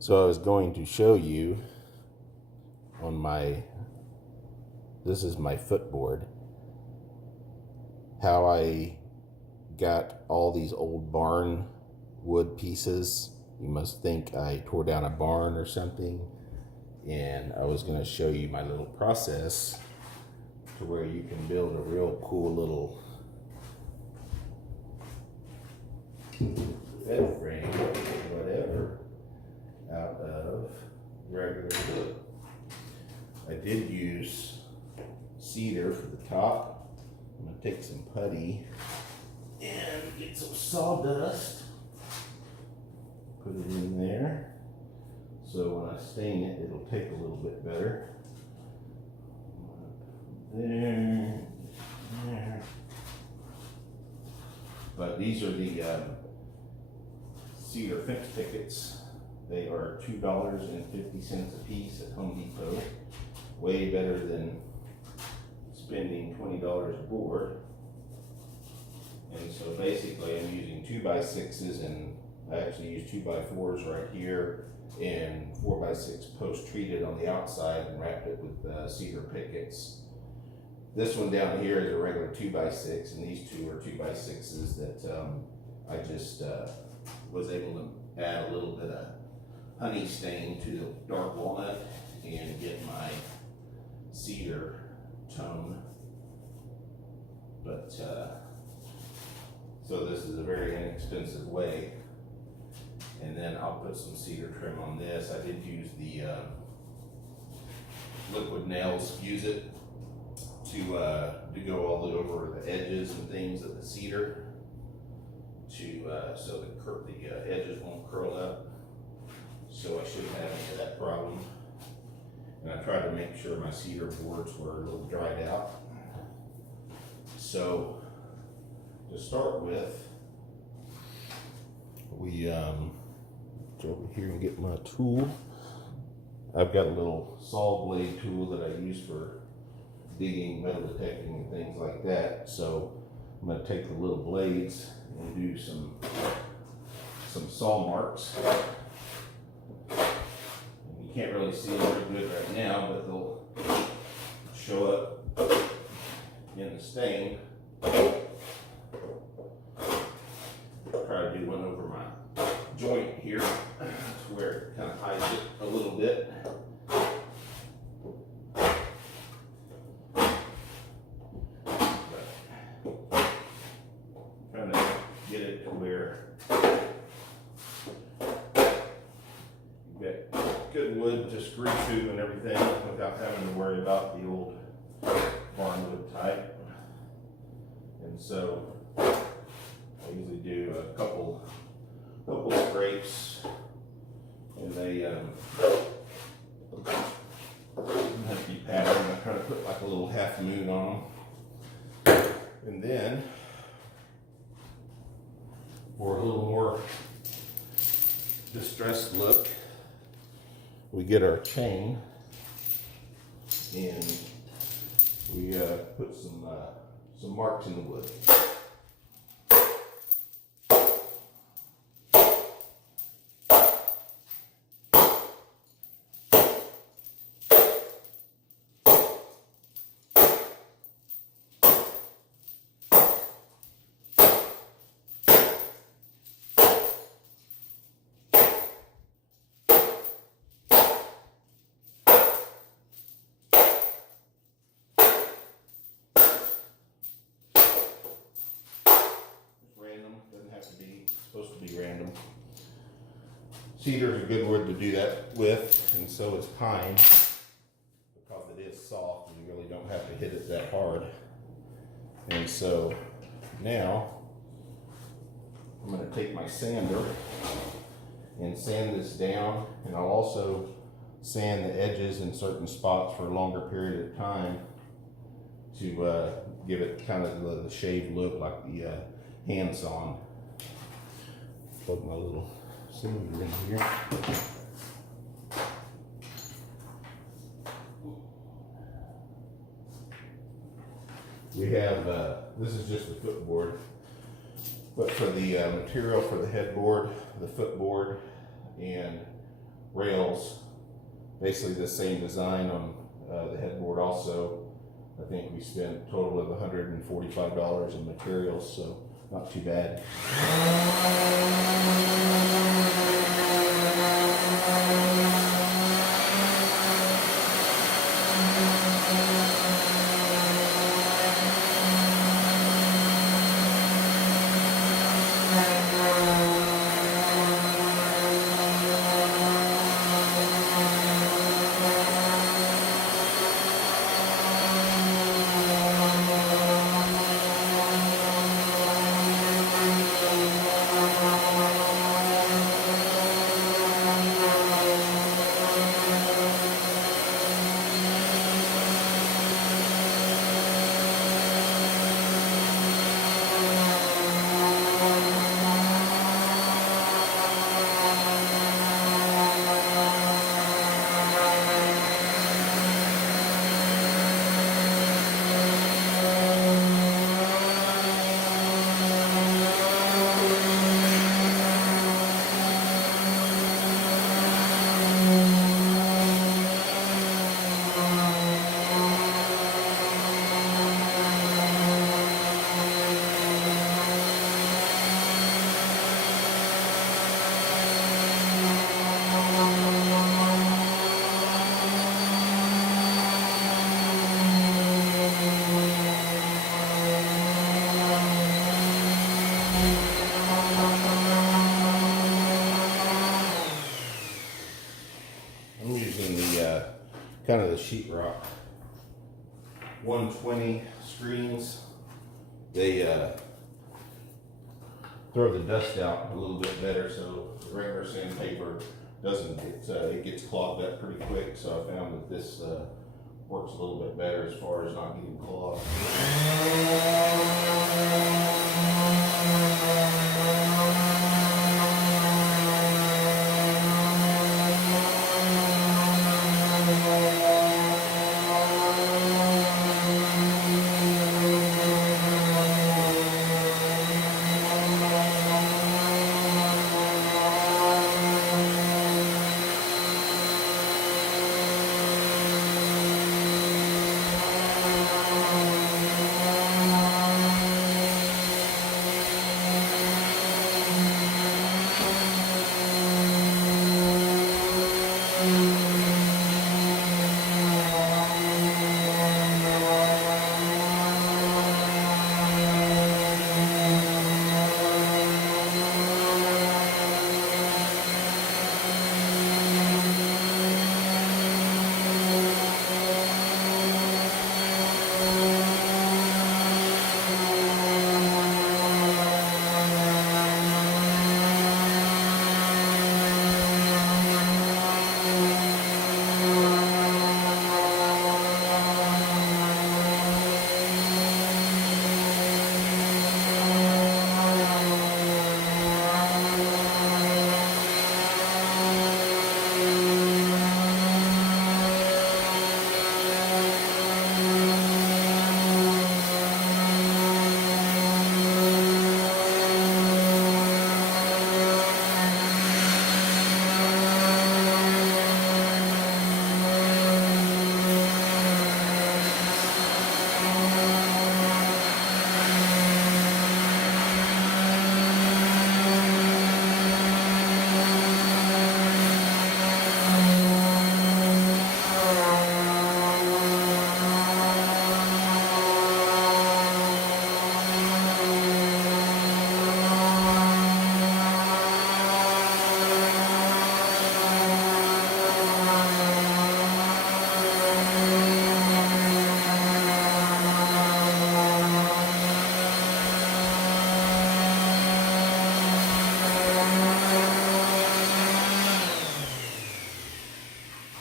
So I was going to show you on this is my footboard, how I got all these old barn wood pieces. You must think I tore down a barn or something. And I was going to show you my little process to where you can build a real cool little bed frame, whatever, out of regular wood. I did use cedar for the top. I'm going to take some putty and get some sawdust, put it in there, so when I stain it, it'll take a little bit better. There. But these are the cedar fence pickets. They are $2.50 a piece at Home Depot. Way better than spending $20 a board. And so basically I'm using 2x6s, and I actually use 2x4s right here and 4x6 post treated on the outside and wrapped it with cedar pickets. This one down here is a regular 2x6, and these two are 2x6s that I just was able to add a little bit of honey stain to the dark walnut and get my cedar tone. But so this is a very inexpensive way. And then I'll put some cedar trim on this. I did use the liquid nails, use it to go all over the edges and things of the cedar, so the edges won't curl up. So I shouldn't have any of that problem. And I tried to make sure my cedar boards were a little dried out. So to start with, we go over here and get my tool. I've got a little saw blade tool that I use for digging, metal detecting, and things like that. So I'm going to take the little blades and do some saw marks. And you can't really see them very good right now, but they'll show up in the stain. Try to do one over my joint here to where it kind of hides it a little bit. Trying to get it to where you've got good wood to screw to and everything without having to worry about the old Barnwood type. And so I usually do a couple scrapes, and they have to be patterned. I try to put like a little half moon on them. And then, for a little more distressed look, we get our chain and we put some marks in the wood. Supposed to be random. Cedar is a good wood to do that with, and so is pine, because it is soft and you really don't have to hit it that hard. And so now I'm going to take my sander and sand this down, and I'll also sand the edges in certain spots for a longer period of time to give it kind of the shaved look like the hand sawn. Plug my little cylinder in here. We have, this is just the footboard, but for the material for the headboard, the footboard, and rails, basically the same design on the headboard also. I think we spent a total of $145 in materials, so not too bad. I'm using the kind of the sheetrock 120 screens. They throw the dust out a little bit better, so the regular sandpaper doesn't get, it gets clogged up pretty quick. So I found that this works a little bit better as far as not getting clogged.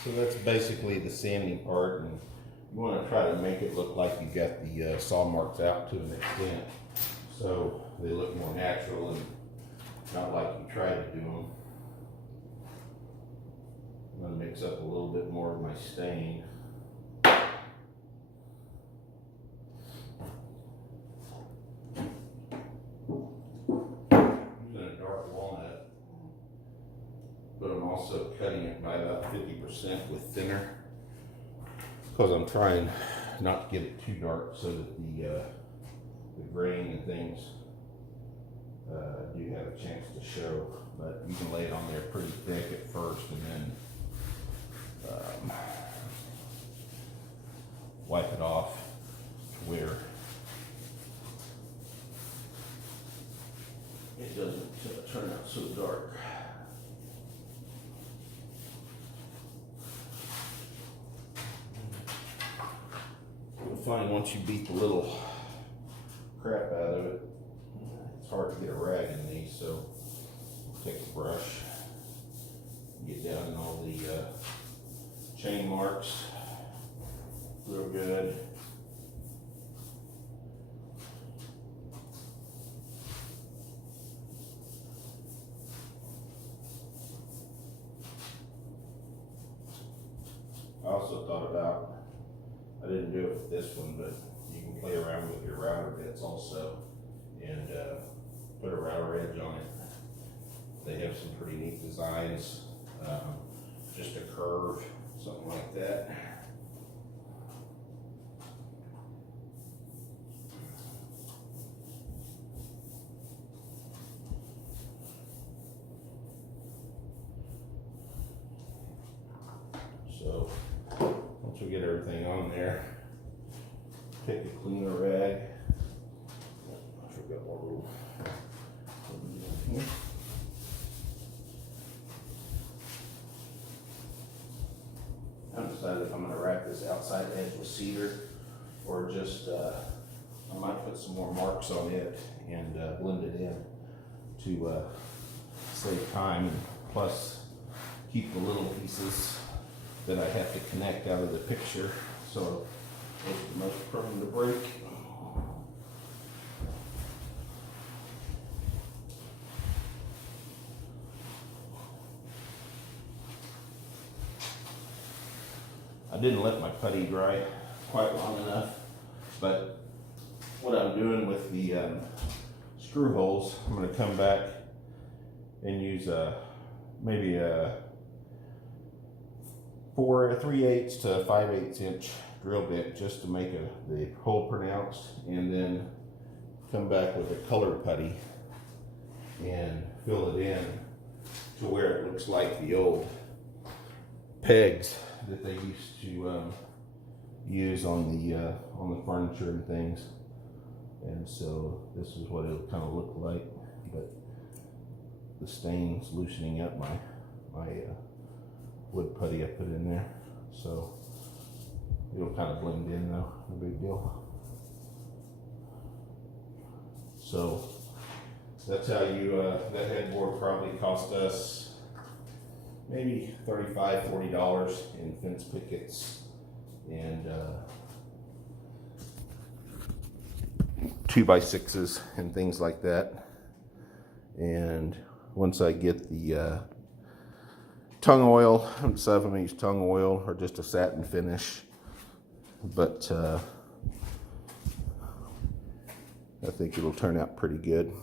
So that's basically the sanding part, and you want to try to make it look like you got the saw marks out to an extent, so they look more natural and not like you try to do them. I'm going to mix up a little bit more of my stain. Using a dark walnut. Put I'm also cutting it by about 50% with thinner, because I'm trying not to get it too dark so that the grain and things do have a chance to show. But you can lay it on there pretty thick at first, and then wipe it off to where it doesn't turn out so dark. You'll find once you beat the little crap out of it, it's hard to get a rag in these, so take a brush, get down in all the chain marks real good. I also thought about, I didn't do it with this one, but you can play around with your router bits also and put a router edge on it. They have some pretty neat designs, just a curve, something like that. So once we get everything on there, take a cleaner rag. I forgot what rule. I'm decided if I'm going to wrap this outside edge with cedar, or just I might put some more marks on it and blend it in to save time, and plus keep the little pieces that I have to connect out of the picture, so it's the most prone to break. I didn't let my putty dry quite long enough, but what I'm doing with the screw holes, I'm going to come back and use maybe a 3/8 to 5/8 inch drill bit just to make the hole pronounced, and then come back with a color putty and fill it in to where it looks like the old pegs that they used to use on the furniture and things. And so this is what it'll kind of look like, but the stain's loosening up my wood putty I put in there, so it'll kind of blend in though, no big deal. So that's how you, that headboard probably cost us maybe $35, $40 in fence pickets and 2x6s and things like that. And once I get the tongue oil, I'm deciding if I'm going to use tongue oil or just a satin finish, but I think it'll turn out pretty good.